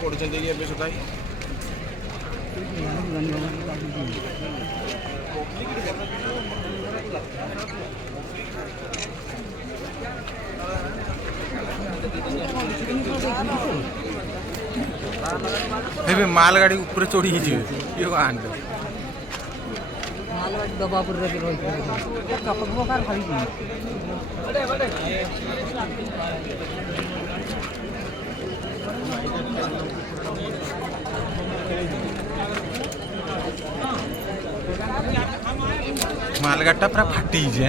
ପଢୁଛନ୍ତି ଏବେ ସକାଳେ ଏବେ ମାଲଗାଡ଼ି ଉପରେ ଚଢ଼ିକି ଯିବେ ଇଏ କ'ଣ ଆଣିଲେ ମାଲଗାଡ଼ି ଦବାପୁରରେ ମାଲଗାଡ଼ିଟା ପୁରା ଫାଟିଯାଇଛି